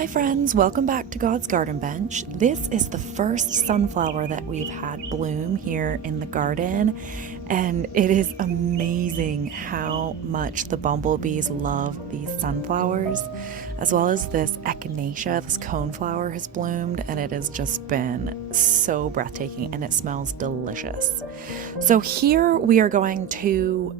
Hi friends, welcome back to God's Garden Bench. This is the first sunflower that we've had bloom here in the garden, and it is amazing how much the bumblebees love these sunflowers, as well as this echinacea, this coneflower has bloomed, and it has just been so breathtaking and it smells delicious. So here we are going to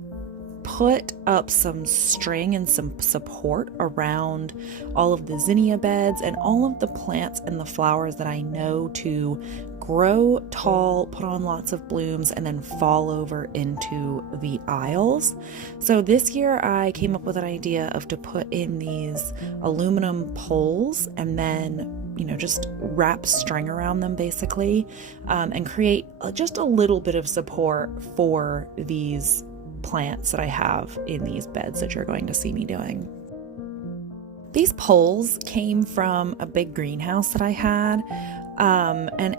put up some string and some support around all of the zinnia beds and all of the plants and the flowers that I know to grow tall, put on lots of blooms, and then fall over into the aisles. So this year I came up with an idea of to put in these aluminum poles and then just wrap string around them basically, and create just a little bit of support for these plants that I have in these beds that you're going to see me doing. These poles came from a big greenhouse that I had, and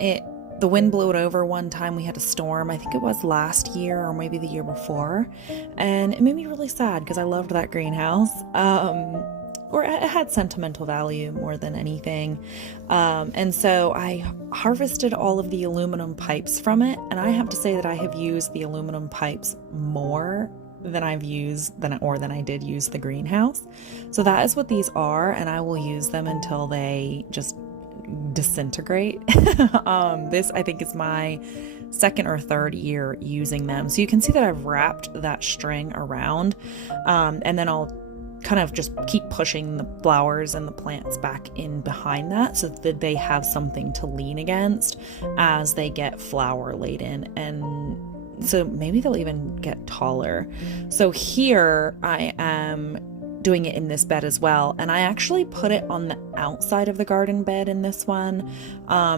the wind blew it over one time. We had a storm, I think it was last year or maybe the year before, and it made me really sad because I loved that greenhouse. Or it had sentimental value more than anything. And so I harvested all of the aluminum pipes from it. And I have to say that I have used the aluminum pipes more than I did use the greenhouse. So that is what these are. And I will use them until they just disintegrate. This I think is my second or third year using them. So you can see that I've wrapped that string around, and then I'll kind of just keep pushing the flowers and the plants back in behind that so that they have something to lean against as they get flower laden, and so maybe they'll even get taller. So here I am doing it in this bed as well, and I actually put it on the outside of the garden bed in this one,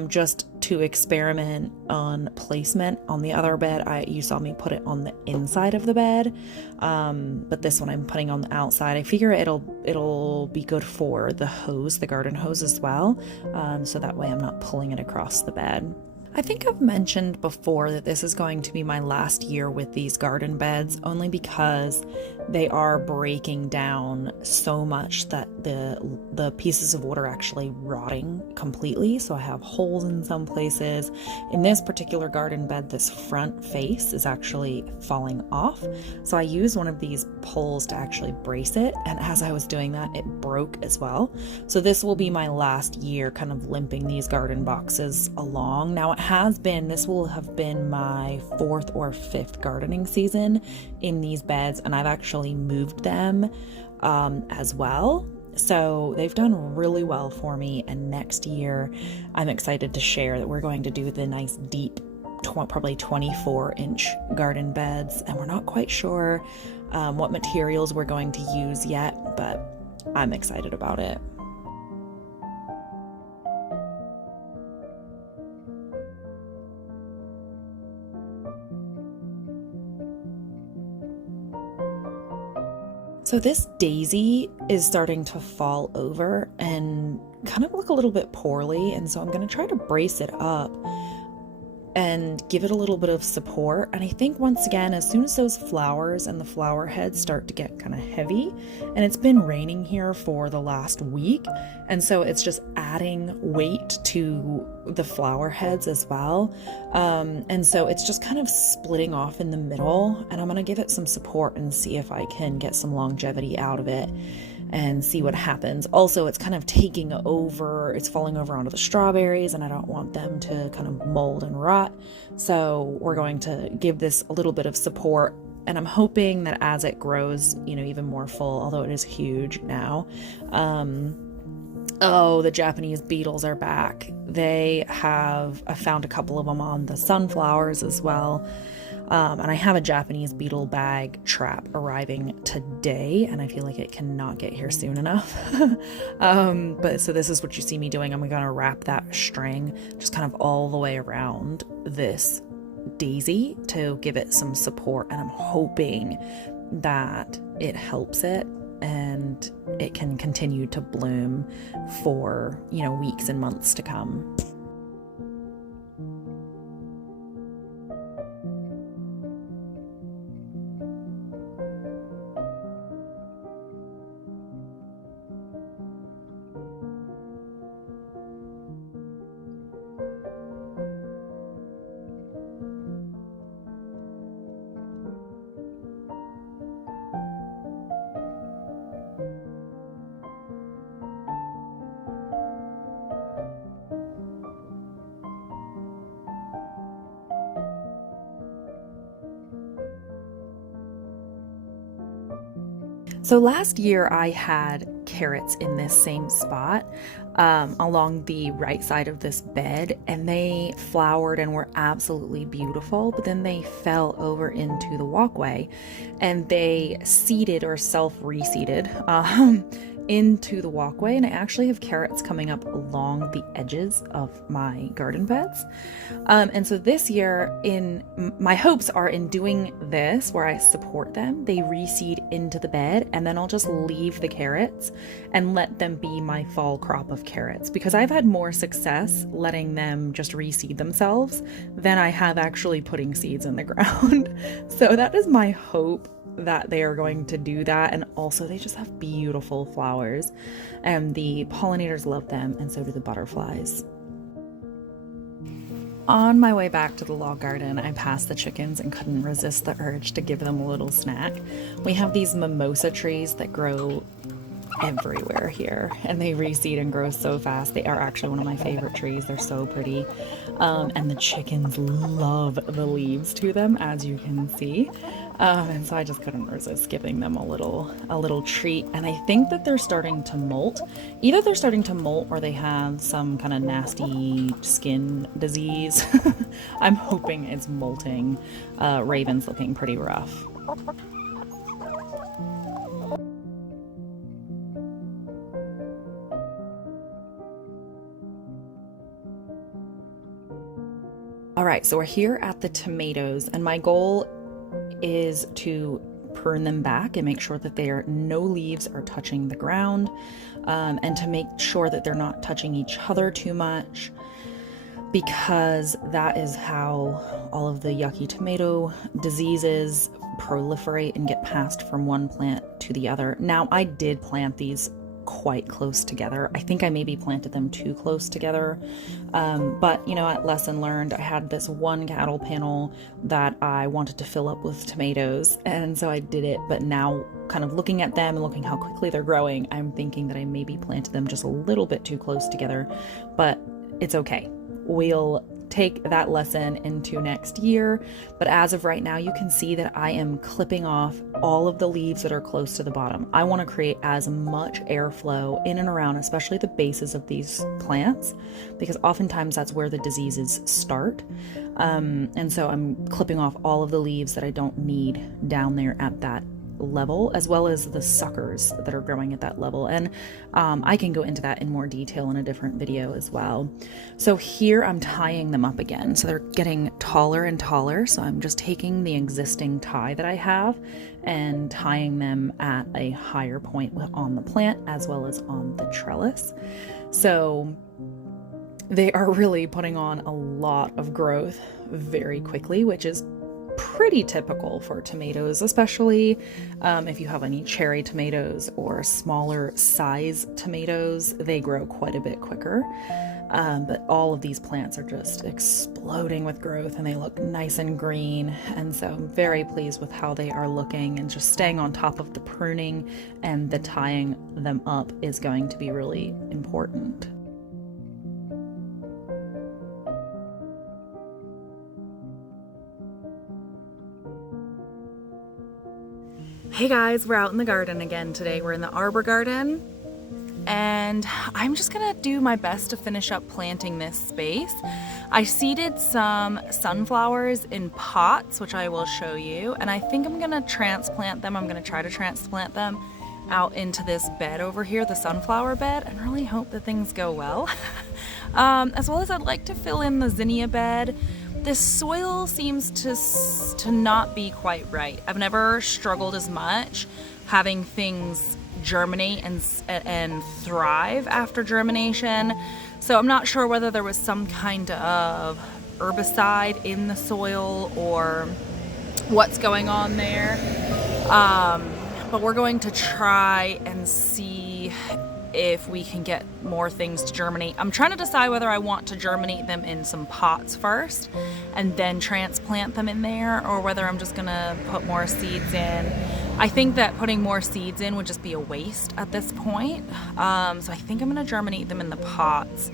just to experiment on placement. On the other bed you saw me put it on the inside of the bed, but this one I'm putting on the outside. I figure it'll be good for the garden hose as well, so that way I'm not pulling it across the bed. I think I've mentioned before that this is going to be my last year with these garden beds, only because they are breaking down so much that the pieces of wood are actually rotting completely. So I have holes in some places. In this particular garden bed, this front face is actually falling off. So I used one of these poles to actually brace it, and as I was doing that, it broke as well. So this will be my last year kind of limping these garden boxes along. Now this will have been my fourth or fifth gardening season in these beds, and I've actually moved them as well. So they've done really well for me, and next year I'm excited to share that we're going to do the nice deep, probably 24-inch garden beds, and we're not quite sure what materials we're going to use yet, but I'm excited about it. So this daisy is starting to fall over and kind of look a little bit poorly, and so I'm going to try to brace it up and give it a little bit of support. And I think once again, as soon as those flowers and the flower heads start to get kind of heavy, and it's been raining here for the last week, and so it's just adding weight to the flower heads as well, and so it's just kind of splitting off in the middle, and I'm going to give it some support and see if I can get some longevity out of it and see what happens. Also, it's kind of taking over, it's falling over onto the strawberries, and I don't want them to kind of mold and rot. So we're going to give this a little bit of support, and I'm hoping that as it grows, even more full, although it is huge now. Oh, the Japanese beetles are back. I found a couple of them on the sunflowers as well. And I have a Japanese beetle bag trap arriving today, and I feel like it cannot get here soon enough. But so this is what you see me doing. I'm gonna wrap that string just kind of all the way around this daisy to give it some support, and I'm hoping that it helps it and it can continue to bloom for, weeks and months to come. So last year I had carrots in this same spot along the right side of this bed, and they flowered and were absolutely beautiful, but then they fell over into the walkway and they seeded or self-reseeded into the walkway, and I actually have carrots coming up along the edges of my garden beds. And so this year, in my hopes are in doing this where I support them, they reseed into the bed, and then I'll just leave the carrots and let them be my fall crop of carrots, because I've had more success letting them just reseed themselves than I have actually putting seeds in the ground. So that is my hope, that they are going to do that. And also they just have beautiful flowers and the pollinators love them, and so do the butterflies. On my way back to the log garden, I passed the chickens and couldn't resist the urge to give them a little snack. We have these mimosa trees that grow everywhere here, and they reseed and grow so fast. They are actually one of my favorite trees. They're so pretty, and the chickens love the leaves to them, as you can see. And so I just couldn't resist giving them a little treat. And I think that they're starting to molt. Either they're starting to molt or they have some kind of nasty skin disease. I'm hoping it's molting. Raven's looking pretty rough. All right, so we're here at the tomatoes, and my goal is to prune them back and make sure that no leaves are touching the ground, and to make sure that they're not touching each other too much, because that is how all of the yucky tomato diseases proliferate and get passed from one plant to the other. Now, I did plant these quite close together. I think I maybe planted them too close together, but you know what, lesson learned. I had this one cattle panel that I wanted to fill up with tomatoes, and so I did it. But now, kind of looking at them and looking how quickly they're growing, I'm thinking that I maybe planted them just a little bit too close together, but it's okay. We'll take that lesson into next year. But as of right now, you can see that I am clipping off all of the leaves that are close to the bottom. I want to create as much airflow in and around, especially the bases of these plants, because oftentimes that's where the diseases start. And so I'm clipping off all of the leaves that I don't need down there at that level, as well as the suckers that are growing at that level. And I can go into that in more detail in a different video as well. So here I'm tying them up again. So they're getting taller and taller. So I'm just taking the existing tie that I have and tying them at a higher point on the plant as well as on the trellis. So they are really putting on a lot of growth very quickly, which is pretty typical for tomatoes, especially if you have any cherry tomatoes or smaller size tomatoes. They grow quite a bit quicker, but all of these plants are just exploding with growth, and they look nice and green, and so I'm very pleased with how they are looking. And just staying on top of the pruning and the tying them up is going to be really important. Hey guys, we're out in the garden again today. We're in the arbor garden, and I'm just gonna do my best to finish up planting this space. I seeded some sunflowers in pots, which I will show you, and I think I'm gonna transplant them. I'm gonna try to transplant them out into this bed over here, the sunflower bed, and really hope that things go well. As well as I'd like to fill in the zinnia bed. This soil seems to not be quite right. I've never struggled as much having things germinate and thrive after germination. So I'm not sure whether there was some kind of herbicide in the soil or what's going on there. But we're going to try and see if we can get more things to germinate. I'm trying to decide whether I want to germinate them in some pots first and then transplant them in there, or whether I'm just gonna put more seeds in. I think that putting more seeds in would just be a waste at this point. So I think I'm gonna germinate them in the pots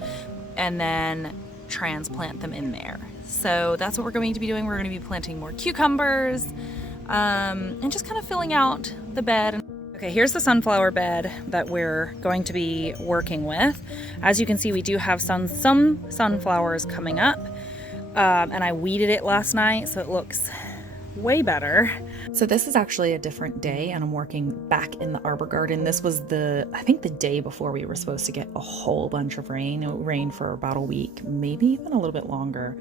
and then transplant them in there. So that's what we're going to be doing. We're gonna be planting more cucumbers and just kind of filling out the bed. Okay, here's the sunflower bed that we're going to be working with. As you can see, we do have some sunflowers coming up, and I weeded it last night, so it looks way better. So this is actually a different day, and I'm working back in the arbor garden. This was I think the day before we were supposed to get a whole bunch of rain. It rained for about a week, maybe even a little bit longer.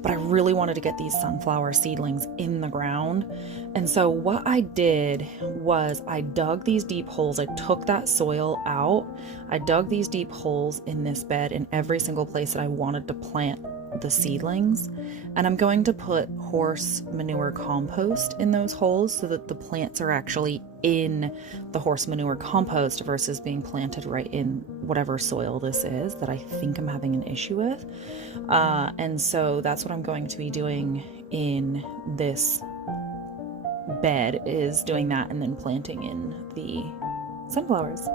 But I really wanted to get these sunflower seedlings in the ground. And so what I did was I dug these deep holes. I took that soil out. I dug these deep holes in this bed in every single place that I wanted to plant the seedlings, and I'm going to put horse manure compost in those holes so that the plants are actually in the horse manure compost versus being planted right in whatever soil this is that I think I'm having an issue with. And so that's what I'm going to be doing in this bed, is doing that and then planting in the sunflowers.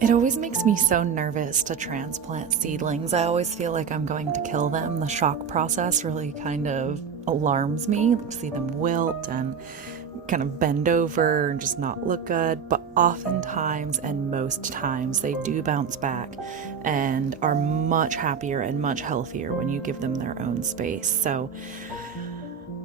It always makes me so nervous to transplant seedlings. I always feel like I'm going to kill them. The shock process really kind of alarms me to see them wilt and kind of bend over and just not look good. But oftentimes, and most times, they do bounce back and are much happier and much healthier when you give them their own space. So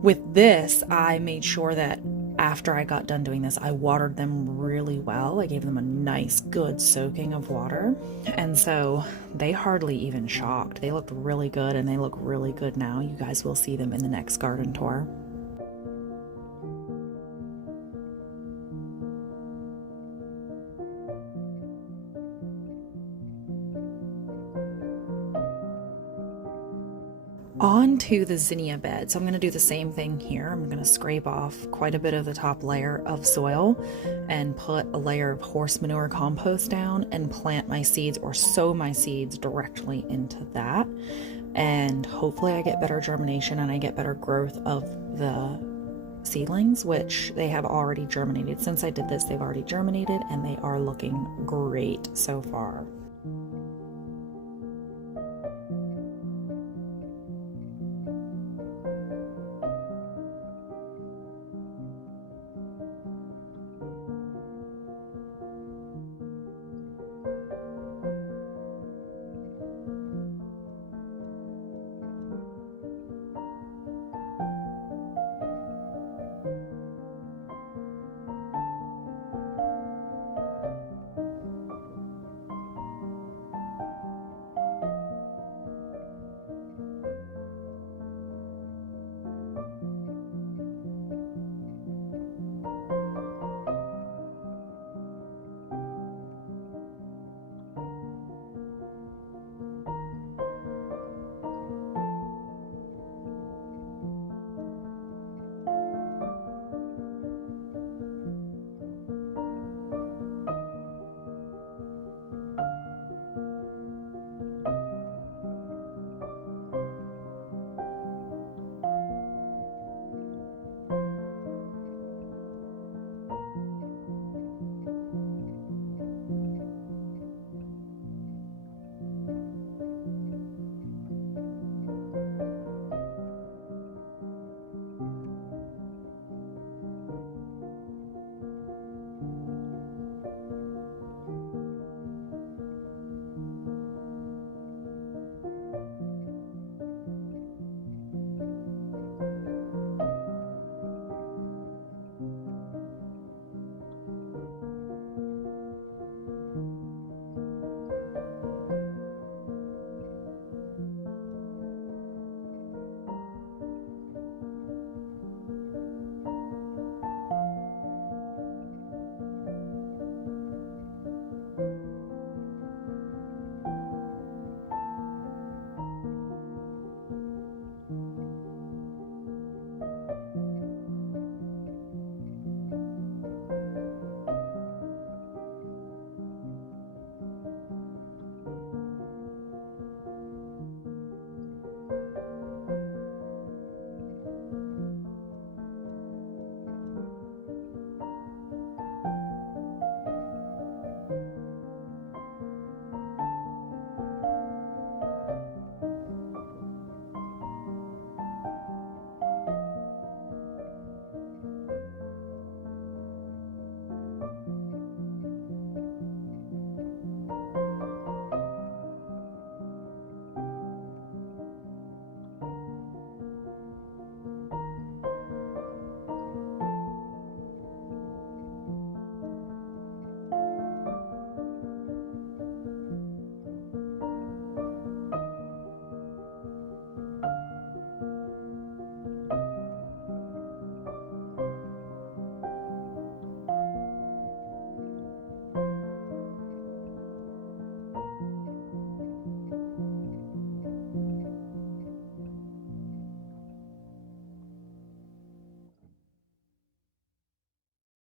with this, I made sure that after I got done doing this, I watered them really well. I gave them a nice, good soaking of water. And so they hardly even shocked. They looked really good, and they look really good now. You guys will see them in the next garden tour. On to the zinnia bed. So I'm going to do the same thing here. I'm going to scrape off quite a bit of the top layer of soil and put a layer of horse manure compost down and plant my seeds, or sow my seeds directly into that. And hopefully I get better germination and I get better growth of the seedlings, which they have already germinated. Since I did this, they've already germinated and they are looking great so far.